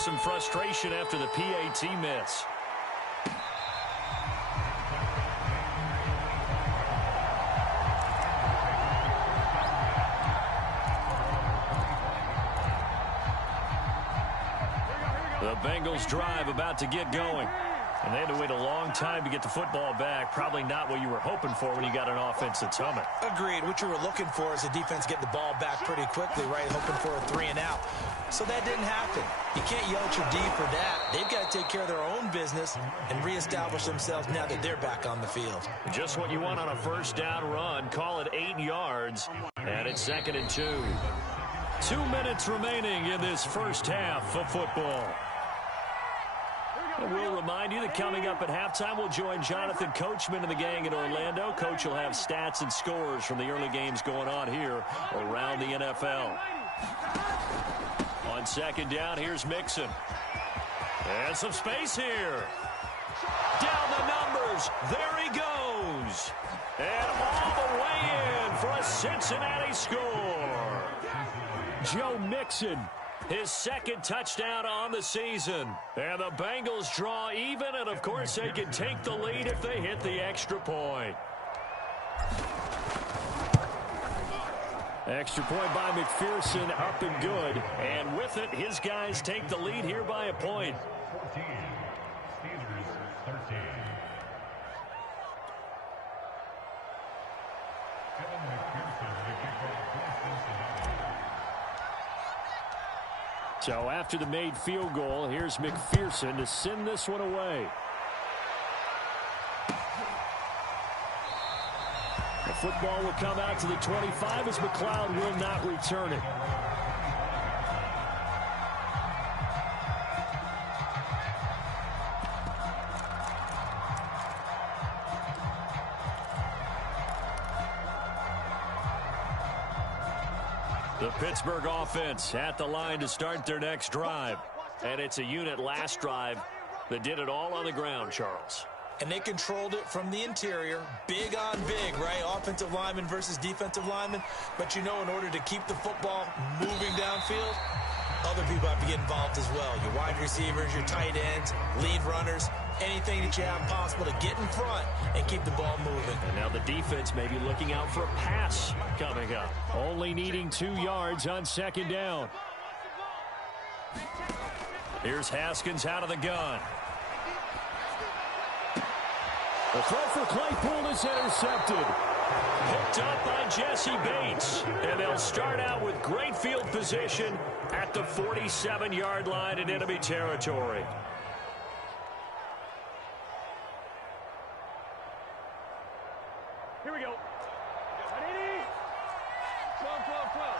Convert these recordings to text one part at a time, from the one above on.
some frustration after the PAT miss. The Bengals drive about to get going. And they had to wait a long time to get the football back. Probably not what you were hoping for when you got an offense that's humming. Agreed. What you were looking for is the defense getting the ball back pretty quickly, right? Hoping for a 3 and out. So that didn't happen. You can't yell at your D for that. They've got to take care of their own business and reestablish themselves now that they're back on the field. Just what you want on a first down run. Call it 8 yards. And it's 2nd and 2. 2 minutes remaining in this first half of football. And we'll remind you that coming up at halftime, we'll join Jonathan Coachman and the gang in Orlando. Coach will have stats and scores from the early games going on here around the NFL. On 2nd down, here's Mixon. And some space here. Down the numbers. There he goes. And all the way in for a Cincinnati score. Joe Mixon. His 2nd touchdown on the season. And the Bengals draw even, and of course they can take the lead if they hit the extra point. Extra point by McPherson, up and good. And with it, his guys take the lead here by a point. So after the made field goal, here's McPherson to send this one away. The football will come out to the 25 as McLeod will not return it. The Pittsburgh offense at the line to start their next drive. And it's a unit last drive that did it all on the ground, Charles. And they controlled it from the interior. Big on big, right? Offensive lineman versus defensive lineman. But you know, in order to keep the football moving downfield, other people have to get involved as well. Your wide receivers, your tight ends, lead runners, anything that you have possible to get in front and keep the ball moving. And now the defense may be looking out for a pass coming up. Only needing 2 yards on 2nd down. Here's Haskins out of the gun. The throw for Claypool is intercepted. Picked up by Jesse Bates. And they'll start out with great field position at the 47-yard line in enemy territory. Here we go. 180. 12, 12, 12.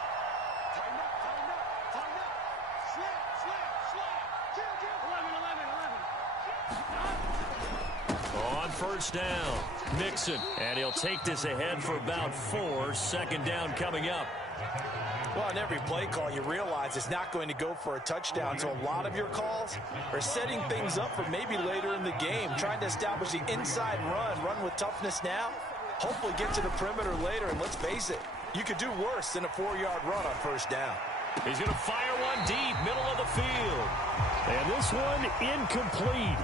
Tighten up, tighten up, tighten up. Slap, slap, slap. Kill, kill. 11, 11, 11. On first down, Mixon. And he'll take this ahead for about 4. 2nd down coming up. Well, on every play call, you realize it's not going to go for a touchdown. So a lot of your calls are setting things up for maybe later in the game, trying to establish the inside run with toughness now. Hopefully get to the perimeter later, and let's face it, you could do worse than a 4-yard run on first down. He's going to fire one deep, middle of the field. And this one incomplete.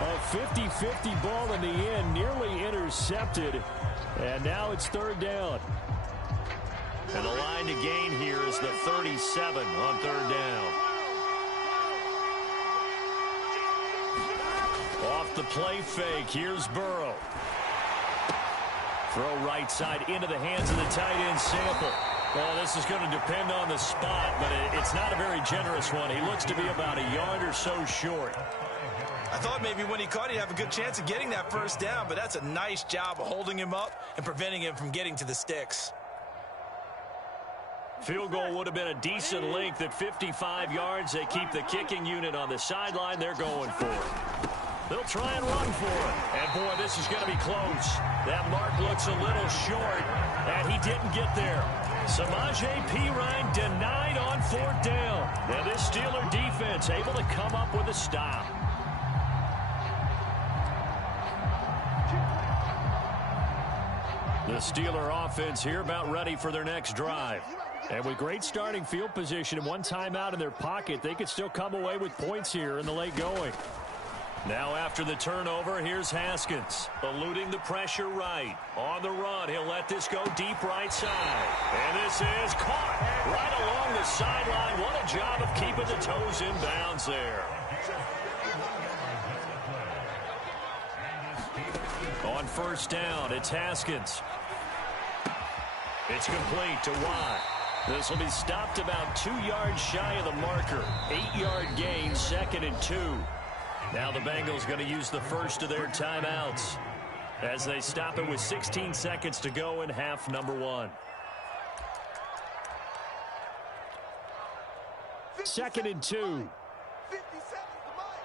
A 50-50 ball in the end, nearly intercepted. And now it's 3rd down. And the line to gain here is the 37 on 3rd down. Off the play fake, here's Burrow. Throw right side into the hands of the tight end, Sample. Well, this is going to depend on the spot, but it's not a very generous one. He looks to be about a yard or so short. I thought maybe when he caught it, he'd have a good chance of getting that first down, but that's a nice job of holding him up and preventing him from getting to the sticks. Field goal would have been a decent length at 55 yards. They keep the kicking unit on the sideline. They're going for it. They'll try and run for it. And, boy, this is going to be close. That mark looks a little short, and he didn't get there. Samaje Perine denied on 4th down. Now this Steeler defense able to come up with a stop. The Steeler offense here about ready for their next drive. And with great starting field position and one timeout in their pocket, they could still come away with points here in the late going. Now after the turnover, here's Haskins, eluding the pressure right. On the run, he'll let this go deep right side. And this is caught right along the sideline. What a job of keeping the toes in bounds there. On first down, it's Haskins. It's complete to Watt. This will be stopped about 2 yards shy of the marker. 8-yard gain, 2nd and 2. Now the Bengals going to use the first of their timeouts as they stop it with 16 seconds to go in half number 1. 2nd and 2. 50 seconds to Mike.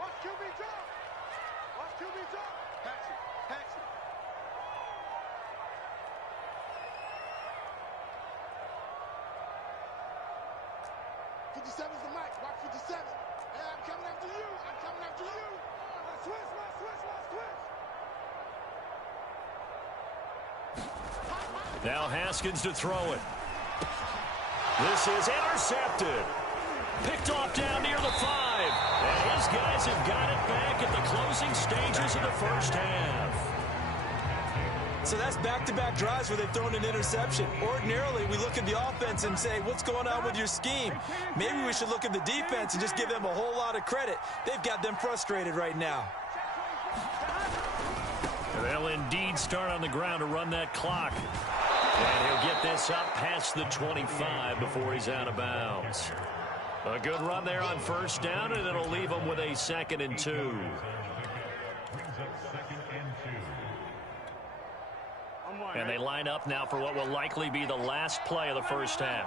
Watch QB drop. Watch QB drop. Patch it. 57's the mic. Watch 57. Hey, I'm coming after you. Let's switch. Now Haskins to throw it. This is intercepted. Picked off down near the 5. And his guys have got it back at the closing stages of the first half. So that's back-to-back drives where they've thrown an interception. Ordinarily, we look at the offense and say, what's going on with your scheme? Maybe we should look at the defense and just give them a whole lot of credit. They've got them frustrated right now. And they'll indeed start on the ground to run that clock. And he'll get this up past the 25 before he's out of bounds. A good run there on first down, and it'll leave him with a 2nd and 2. And they line up now for what will likely be the last play of the first half.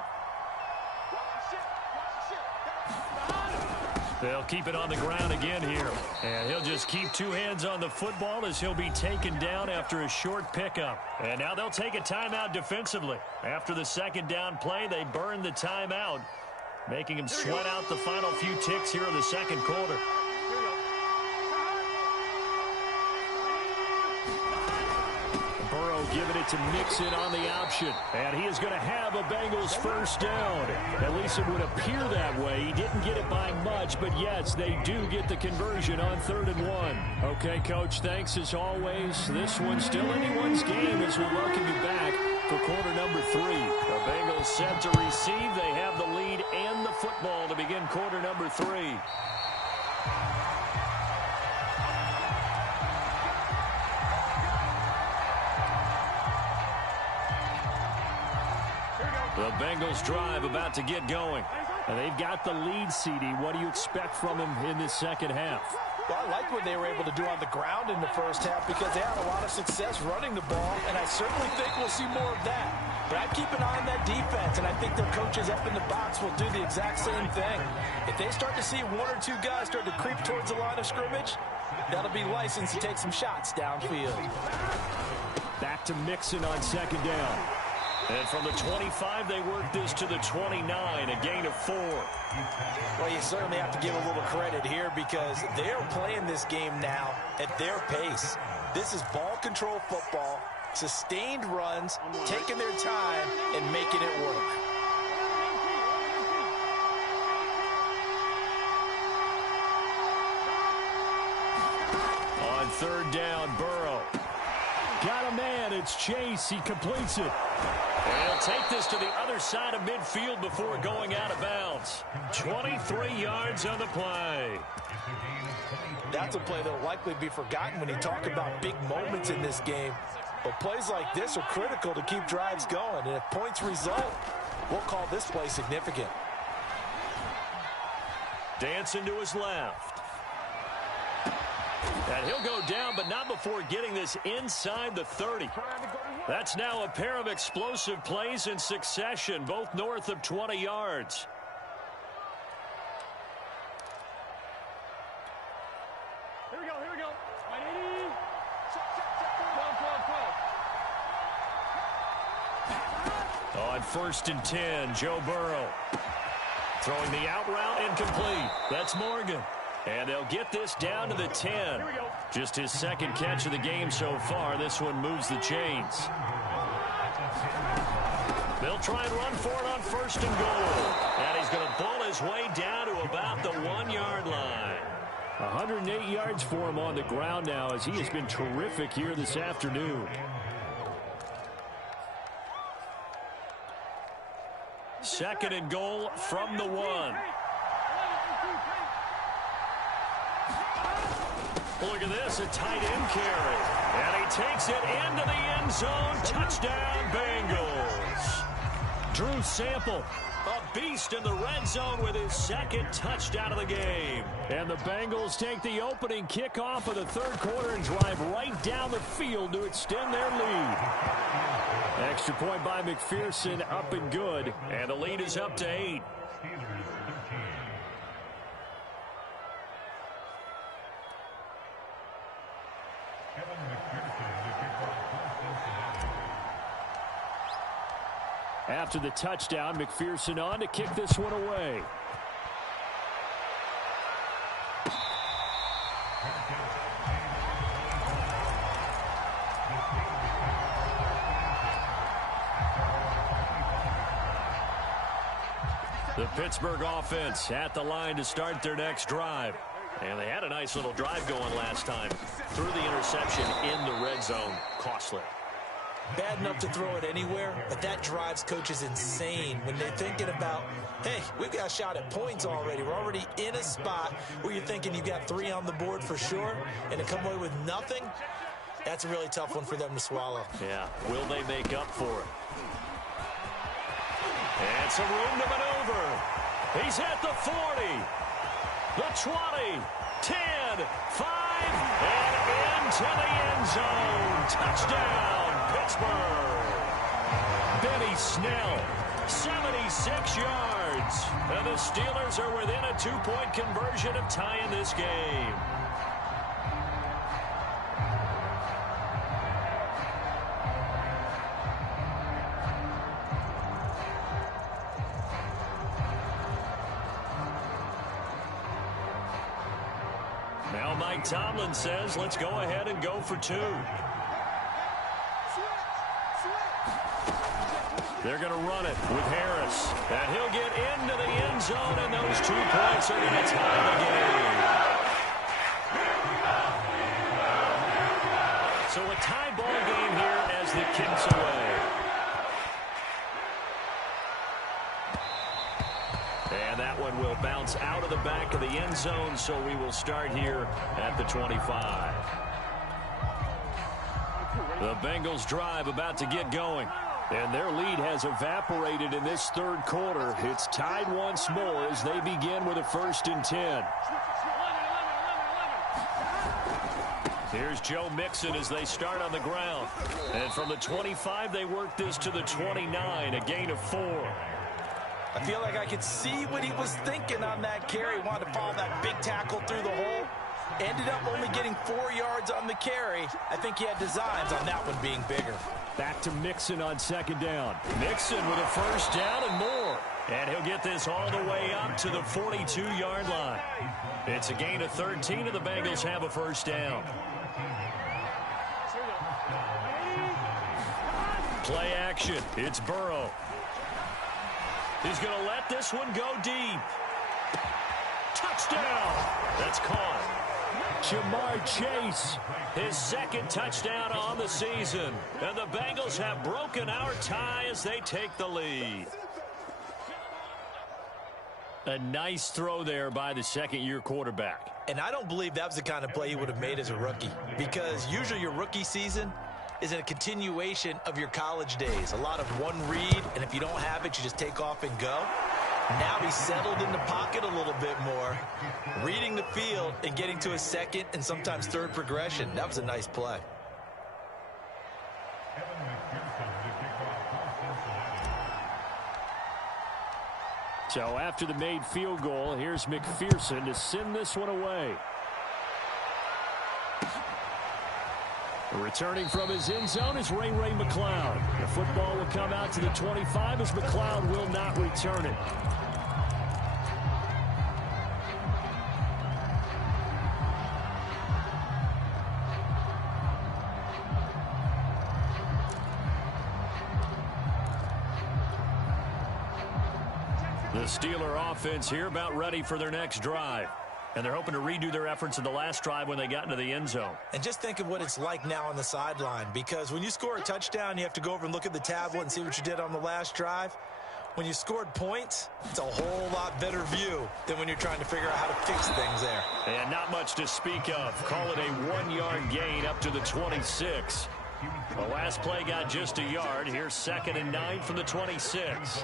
They'll keep it on the ground again here. And he'll just keep 2 hands on the football as he'll be taken down after a short pickup. And now they'll take a timeout defensively. After the 2nd down play, they burn the timeout, making him sweat out the final few ticks here in the 2nd quarter. Burrow giving it to Mixon on the option. And he is going to have a Bengals first down. At least it would appear that way. He didn't get it by much, but yes, they do get the conversion on 3rd and 1. Okay, Coach, thanks as always. This one's still anyone's game as we welcome you back for quarter number 3. The Bengals set to receive. They have the lead and the football to begin quarter number 3. The Bengals drive about to get going. And they've got the lead, CD. What do you expect from them in this 2nd half? Well, I like what they were able to do on the ground in the first half because they had a lot of success running the ball, and I certainly think we'll see more of that. But I'd keep an eye on that defense, and I think their coaches up in the box will do the exact same thing. If they start to see 1 or 2 guys start to creep towards the line of scrimmage, that'll be licensed to take some shots downfield. Back to Mixon on 2nd down. And from the 25, they work this to the 29, a gain of 4. Well, you certainly have to give a little credit here because they're playing this game now at their pace. This is ball control football, sustained runs, taking their time, and making it work. On 3rd down, Burrow. Got a man. It's Chase. He completes it. And he'll take this to the other side of midfield before going out of bounds. 23 yards on the play. That's a play that will likely be forgotten when you talk about big moments in this game. But plays like this are critical to keep drives going. And if points result, we'll call this play significant. Dancing to his left. And he'll go down, but not before getting this inside the 30. That's now a pair of explosive plays in succession, both north of 20 yards. Here we go. 12. On 1st and 10, Joe Burrow. Throwing the out route incomplete. That's Morgan. And they'll get this down to the 10. Just his 2nd catch of the game so far. This one moves the chains. They'll try and run for it on 1st and goal. And he's going to bull his way down to about the 1-yard line. 108 yards for him on the ground now as he has been terrific here this afternoon. Second and goal from the 1. Look at this, a tight end carry. And he takes it into the end zone. Touchdown, Bengals. Drew Sample, a beast in the red zone with his 2nd touchdown of the game. And the Bengals take the opening kickoff of the 3rd quarter and drive right down the field to extend their lead. Extra point by McPherson, up and good. And the lead is up to 8. After the touchdown, McPherson on to kick this one away. The Pittsburgh offense at the line to start their next drive. And they had a nice little drive going last time. Threw the interception in the red zone. Costly. Bad enough to throw it anywhere, but that drives coaches insane when they're thinking about, hey, we've got a shot at points already. We're already in a spot where you're thinking you've got 3 on the board for sure, and to come away with nothing, that's a really tough one for them to swallow. Yeah, will they make up for it? And some room to maneuver. He's at the 40, the 20, 10, 5, and into the end zone. Touchdown, Pittsburgh. Benny Snell, 76 yards. And the Steelers are within a 2-point conversion of tying this game. Now Mike Tomlin says, let's go ahead and go for 2. They're going to run it with Harris. And he'll get into the end zone, and those 2 points are going to tie the game. So a tie ball game here as the kicks away. And that one will bounce out of the back of the end zone, so we will start here at the 25. The Bengals drive about to get going. And their lead has evaporated in this 3rd quarter. It's tied once more as they begin with a 1st and 10. Here's Joe Mixon as they start on the ground. And from the 25, they work this to the 29, a gain of 4. I feel like I could see what he was thinking on that carry. Wanted to follow that big tackle through the hole. Ended up only getting 4 yards on the carry. I think he had designs on that one being bigger. Back to Mixon on 2nd down. Mixon with a 1st down and more. And he'll get this all the way up to the 42-yard line. It's a gain of 13, and the Bengals have a 1st down. Play action. It's Burrow. He's going to let this one go deep. Touchdown. That's caught. Jamar Chase. His 2nd touchdown on the season. And the Bengals have broken our tie as they take the lead. A nice throw there by the 2nd-year quarterback. And I don't believe that was the kind of play he would have made as a rookie. Because usually your rookie season is a continuation of your college days. A lot of one read, and if you don't have it, you just take off and go. Now he's settled in the pocket a little bit more, reading the field and getting to a 2nd and sometimes 3rd progression. That was a nice play. So after the made field goal, here's McPherson to send this one away. Returning from his end zone is Ray McLeod. The football will come out to the 25 as McLeod will not return it. The Steeler offense here about ready for their next drive. And they're hoping to redo their efforts in the last drive when they got into the end zone. And just think of what it's like now on the sideline, because when you score a touchdown, you have to go over and look at the tablet and see what you did on the last drive. When you scored points, it's a whole lot better view than when you're trying to figure out how to fix things there. And not much to speak of. Call it a 1-yard gain up to the 26. The last play got just a yard. Here's 2nd and 9 from the 26.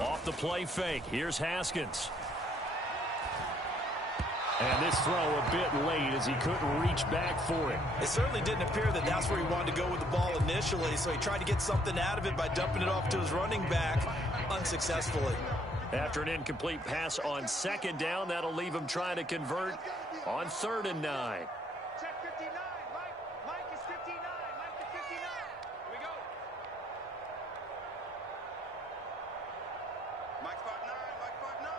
Off the play fake. Here's Haskins. And this throw a bit late as he couldn't reach back for it. It certainly didn't appear that that's where he wanted to go with the ball initially, so he tried to get something out of it by dumping it off to his running back unsuccessfully. After an incomplete pass on 2nd down, that'll leave him trying to convert on 3rd and 9. Check 59. Mike is 59. Mike is 59. Here we go. Mike spot 9. Mike spot 9.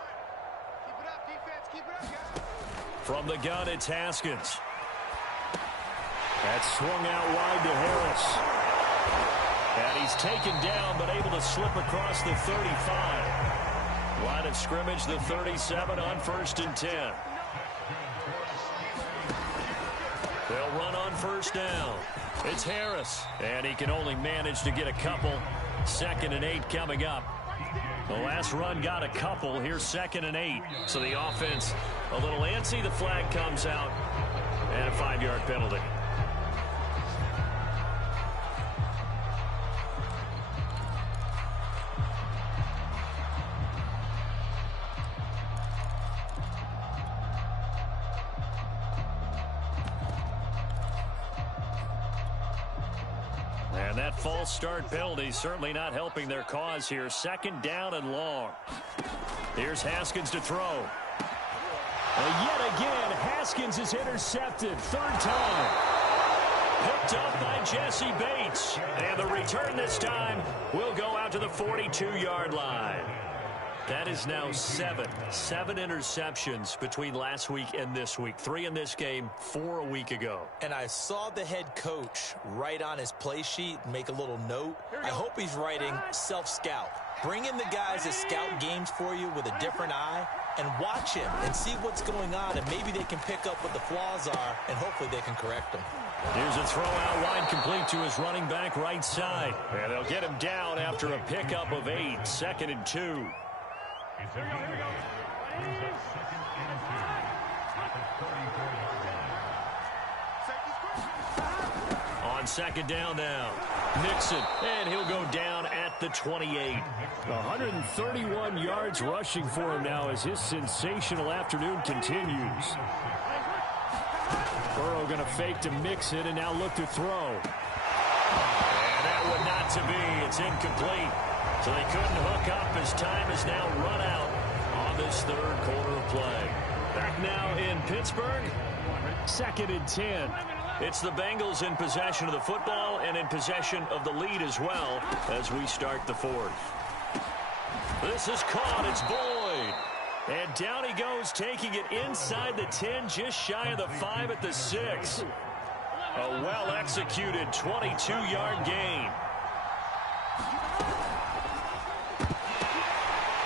Keep it up, defense. Keep it up, guys. From the gun, it's Haskins. That's swung out wide to Harris. And he's taken down, but able to slip across the 35. Line of scrimmage, the 37 on 1st and 10. They'll run on 1st down. It's Harris. And he can only manage to get a couple. 2nd and 8 coming up. The last run got a couple. Here's 2nd and 8. So the offense a little antsy. The flag comes out. And a 5-yard penalty. And that false start penalty certainly not helping their cause here. 2nd down and long. Here's Haskins to throw. Yet again, Haskins is intercepted. 3rd time. Picked up by Jesse Bates. And the return this time will go out to the 42-yard line. That is now 7 interceptions between last week and this week. 3 in this game, 4 a week ago. And I saw the head coach write on his play sheet and make a little note. I hope he's writing self-scout. Bring in the guys that scout games for you with a different eye and watch him and see what's going on, and maybe they can pick up what the flaws are, and hopefully they can correct them. Here's a throw out wide, complete to his running back right side. And they'll get him down after a pickup of 8. 2nd and 2. Here we go, here we go. On 2nd down now. Mixon, and he'll go down at the 28. 131 yards rushing for him now as his sensational afternoon continues. Burrow going to fake to Mixon and now look to throw. And that one not to be. It's incomplete. So they couldn't hook up as time is now run out on this 3rd quarter of play. Back now in Pittsburgh. 2nd and 10. It's the Bengals in possession of the football and in possession of the lead as well as we start the 4th. This is caught. It's Boyd. And down he goes, taking it inside the 10, just shy of the 5 at the 6. A well-executed 22-yard gain.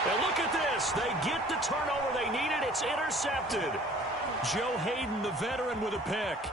And look at this. They get the turnover they needed. It's intercepted. Joe Hayden, the veteran, with a pick.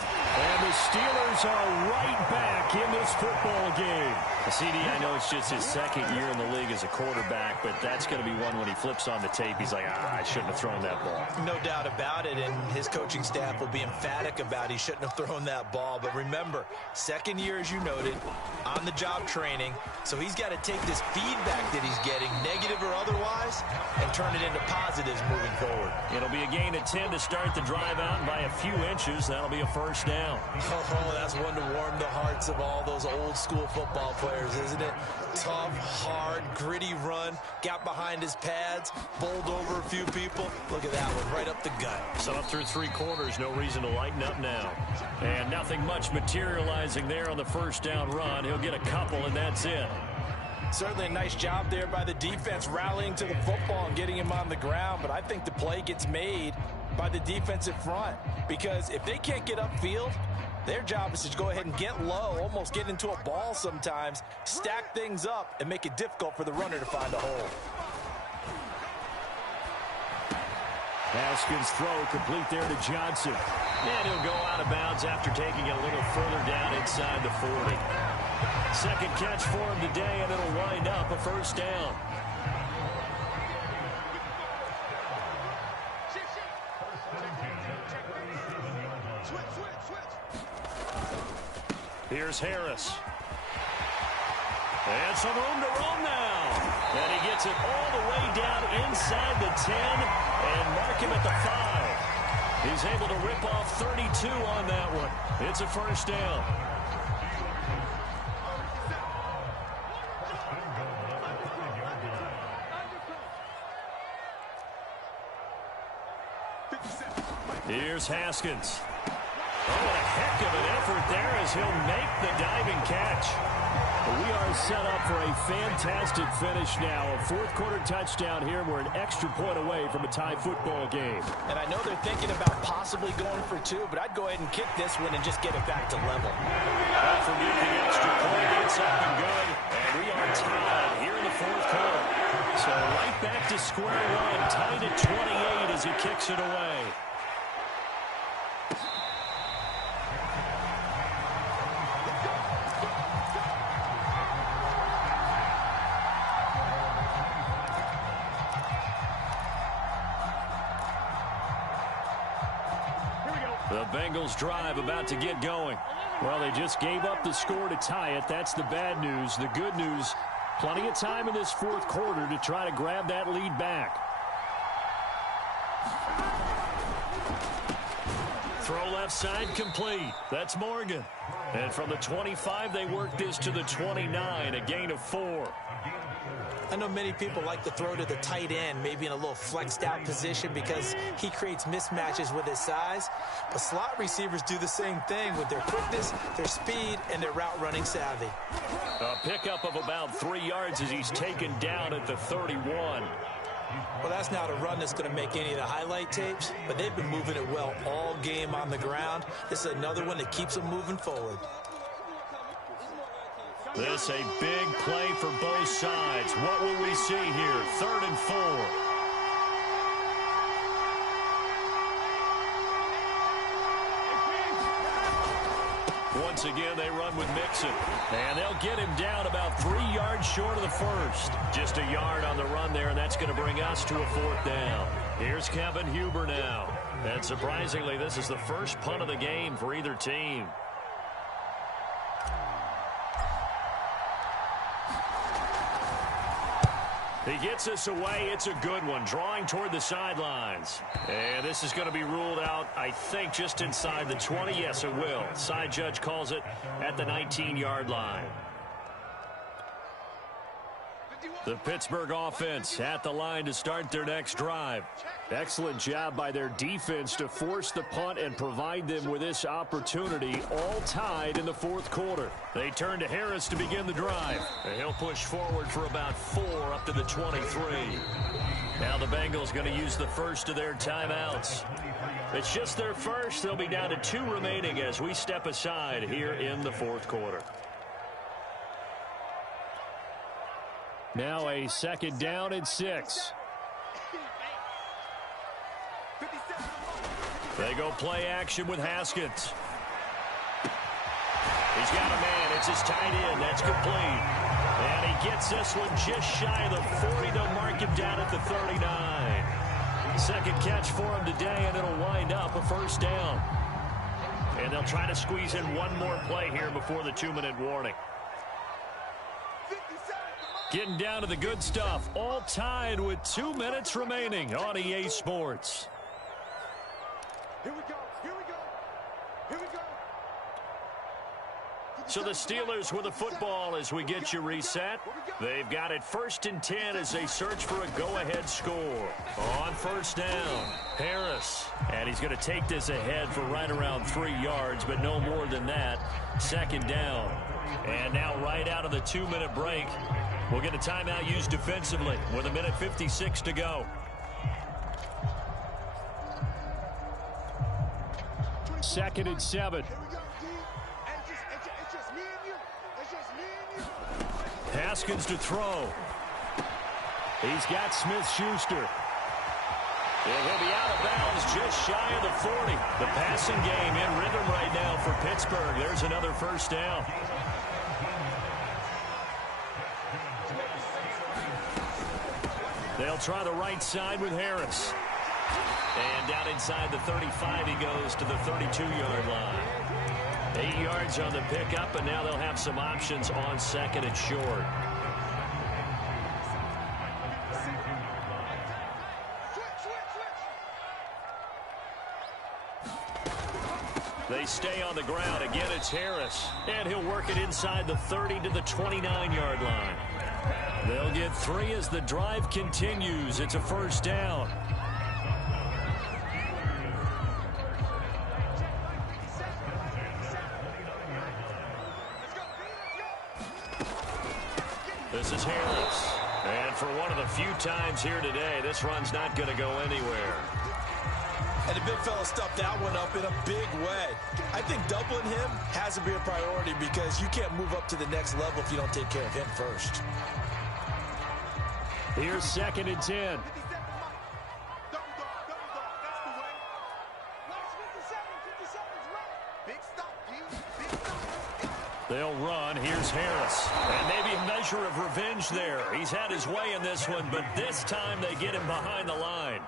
And the Steelers are right back in this football game. CD, I know it's just his 2nd year in the league as a quarterback, but that's going to be one when he flips on the tape. He's like, I shouldn't have thrown that ball. No doubt about it, and his coaching staff will be emphatic about he shouldn't have thrown that ball. But remember, 2nd year, as you noted, on-the-job training, so he's got to take this feedback that he's getting, negative or otherwise, and turn it into positives moving forward. It'll be a gain of 10 to start the drive out, and by a few inches, that'll be a 1st down. Oh, that's one to warm the hearts of all those old-school football players, isn't it? Tough, hard, gritty run, got behind his pads, bowled over a few people. Look at that one, right up the gut. So up through 3 quarters, no reason to lighten up now. And nothing much materializing there on the 1st down run. He'll get a couple, and that's it. Certainly a nice job there by the defense rallying to the football and getting him on the ground, but I think the play gets made by the defensive front because if they can't get upfield, their job is to go ahead and get low, almost get into a ball sometimes, stack things up, and make it difficult for the runner to find a hole. Haskins' throw complete there to Johnson. And he'll go out of bounds after taking it a little further down inside the 40. Second catch for him today, and it'll wind up a first down. Here's Harris. And some room to roam now. And he gets it all the way down inside the 10 and mark him at the 5. He's able to rip off 32 on that one. It's a first down. Here's Haskins. Oh, what a heck of an effort there as he'll make the diving catch. We are set up for a fantastic finish now. A fourth-quarter touchdown here. We're an extra point away from a tie football game. And I know they're thinking about possibly going for 2, but I'd go ahead and kick this one and just get it back to level. After making the extra point, it's up and good. And we are tied here in the fourth quarter. So right back to square one, tied at 28 as he kicks it away. The Bengals drive about to get going. Well, they just gave up the score to tie it. That's the bad news. The good news, plenty of time in this fourth quarter to try to grab that lead back. Throw left side complete. That's Morgan. And from the 25, they work this to the 29, a gain of 4. I know many people like to throw to the tight end, maybe in a little flexed out position because he creates mismatches with his size. But slot receivers do the same thing with their quickness, their speed, and their route running savvy. A pickup of about 3 yards as he's taken down at the 31. Well, that's not a run that's going to make any of the highlight tapes, but they've been moving it well all game on the ground. This is another one that keeps them moving forward. This a big play for both sides. What will we see here? 3rd and 4. Once again, they run with Mixon. And they'll get him down about 3 yards short of the first. Just a yard on the run there, and that's going to bring us to a 4th down. Here's Kevin Huber now. And surprisingly, this is the first punt of the game for either team. He gets us away. It's a good one, drawing toward the sidelines. And this is going to be ruled out, I think, just inside the 20. Yes, it will. Side judge calls it at the 19-yard line. The Pittsburgh offense at the line to start their next drive. Excellent job by their defense to force the punt and provide them with this opportunity, all tied in the fourth quarter. They turn to Harris to begin the drive. And he'll push forward for about 4 up to the 23. Now the Bengals going to use the first of their timeouts. It's just their first. They'll be down to 2 remaining as we step aside here in the fourth quarter. Now a 2nd down and 6. They go play action with Haskins. He's got a man. It's his tight end. That's complete. And he gets this one just shy of the 40. They'll mark him down at the 39. 2nd catch for him today, and it'll wind up a first down. And they'll try to squeeze in one more play here before the 2-minute warning. Getting down to the good stuff, all tied with 2 minutes remaining on EA Sports. Here we go, here we go, here we go. So the Steelers with the football as we get you reset. They've got it 1st and 10 as they search for a go-ahead score. On 1st down, Harris. And he's going to take this ahead for right around 3 yards, but no more than that. 2nd down. And now right out of the 2-minute break, We'll get a timeout used defensively with 1:56 to go. Second and 7. Here we go, D. It's just me and you. It's just me and you. Haskins to throw. He's got Smith-Schuster. And he'll be out of bounds just shy of the 40. The passing game in rhythm right now for Pittsburgh. There's another first down. They'll try the right side with Harris. And down inside the 35, he goes to the 32-yard line. 8 yards on the pickup, and now they'll have some options on second and short. They stay on the ground. Again, it's Harris. And he'll work it inside the 30 to the 29-yard line. They'll get 3 as the drive continues. It's a first down. This is Harris. And for one of the few times here today, this run's not going to go anywhere. And the big fella stuffed that one up in a big way. I think doubling him has to be a priority because you can't move up to the next level if you don't take care of him first. Here's second and 10. They'll run. Here's Harris. And maybe a measure of revenge there. He's had his way in this one, but this time they get him behind the line.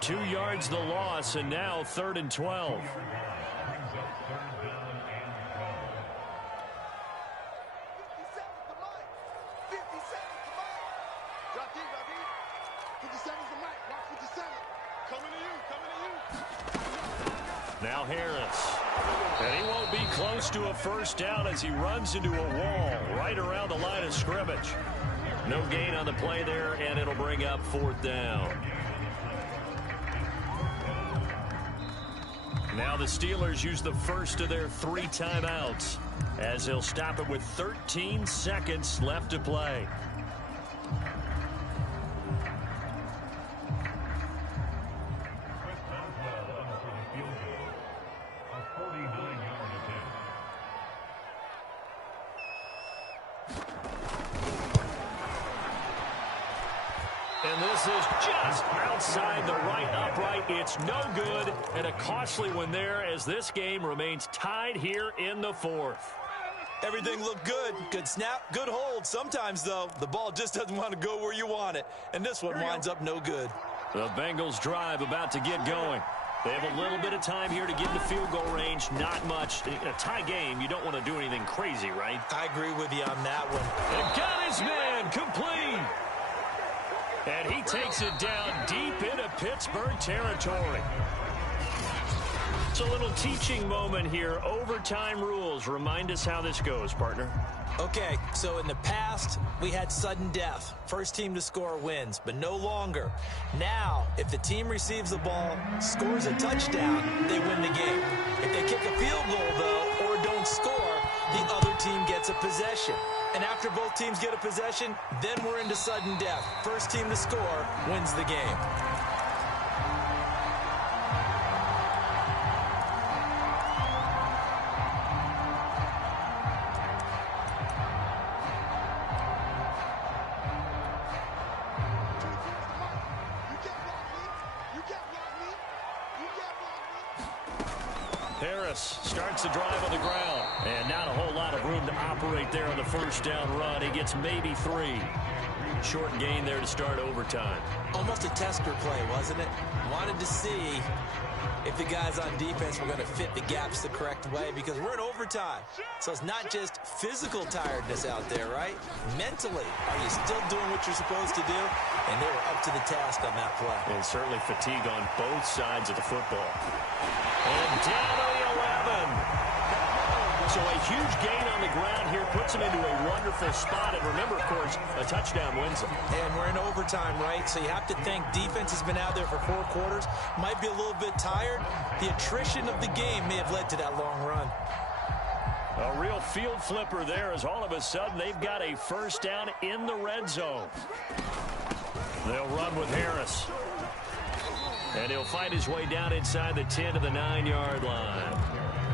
2 yards the loss, and now 3rd and 12. Now Harris. And he won't be close to a first down as he runs into a wall right around the line of scrimmage. No gain on the play there, and it'll bring up 4th down. Now the Steelers use the first of their 3 timeouts as they'll stop it with 13 seconds left to play. And this is just outside the right upright. It's no good, and a costly one there as this game remains tied here in the 4th. Everything looked good. Good snap, good hold. Sometimes, though, the ball just doesn't want to go where you want it. And this one winds up no good. The Bengals drive about to get going. They have a little bit of time here to get into field goal range. Not much. In a tie game, you don't want to do anything crazy, right? I agree with you on that one. And got his man complete. And he takes it down deep into Pittsburgh territory. It's a little teaching moment here. Overtime rules. Remind us how this goes, partner. Okay, so in the past, we had sudden death. First team to score wins, but no longer. Now, if the team receives the ball, scores a touchdown, they win the game. If they kick a field goal, though, or don't score, the other team gets a possession. And after both teams get a possession, then we're into sudden death. First team to score wins the game. Harris starts the drive on the ground. And not a whole lot of room to operate there on the first down run. He gets maybe 3. Short gain there to start overtime. Almost a tester play, wasn't it? Wanted to see if the guys on defense were going to fit the gaps the correct way because we're in overtime. So it's not just physical tiredness out there, right? Mentally, are you still doing what you're supposed to do? And they were up to the task on that play. And certainly fatigue on both sides of the football. And down to the 11. So a huge gain on the ground here puts him into a wonderful spot. And remember, of course, a touchdown wins him. And we're in overtime, right? So you have to think defense has been out there for 4 quarters. Might be a little bit tired. The attrition of the game may have led to that long run. A real field flipper there as all of a sudden they've got a first down in the red zone. They'll run with Harris. And he'll fight his way down inside the 10 to the 9-yard line.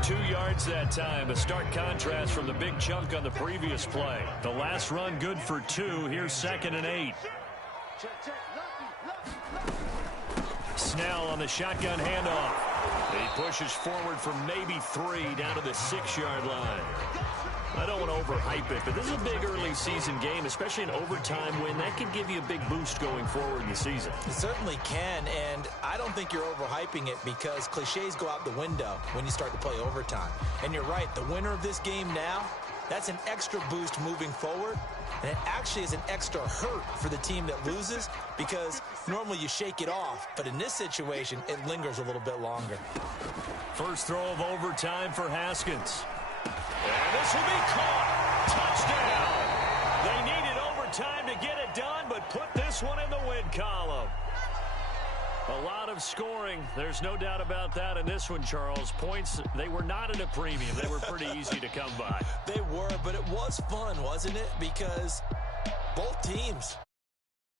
2 yards that time. A stark contrast from the big chunk on the previous play. The last run good for 2. Here's 2nd and 8. Snell on the shotgun handoff. He pushes forward for maybe 3 down to the 6-yard line. I don't want to overhype it, but this is a big early season game, especially an overtime win. That could give you a big boost going forward in the season. It certainly can, and I don't think you're overhyping it because cliches go out the window when you start to play overtime. And you're right, the winner of this game now, that's an extra boost moving forward, and it actually is an extra hurt for the team that loses because normally you shake it off, but in this situation, it lingers a little bit longer. First throw of overtime for Haskins. And this will be caught. Touchdown. They needed overtime to get it done, but put this one in the win column. A lot of scoring. There's no doubt about that in this one, Charles. Points, they were not at a premium. They were pretty easy to come by. They were, but it was fun, wasn't it? Because both teams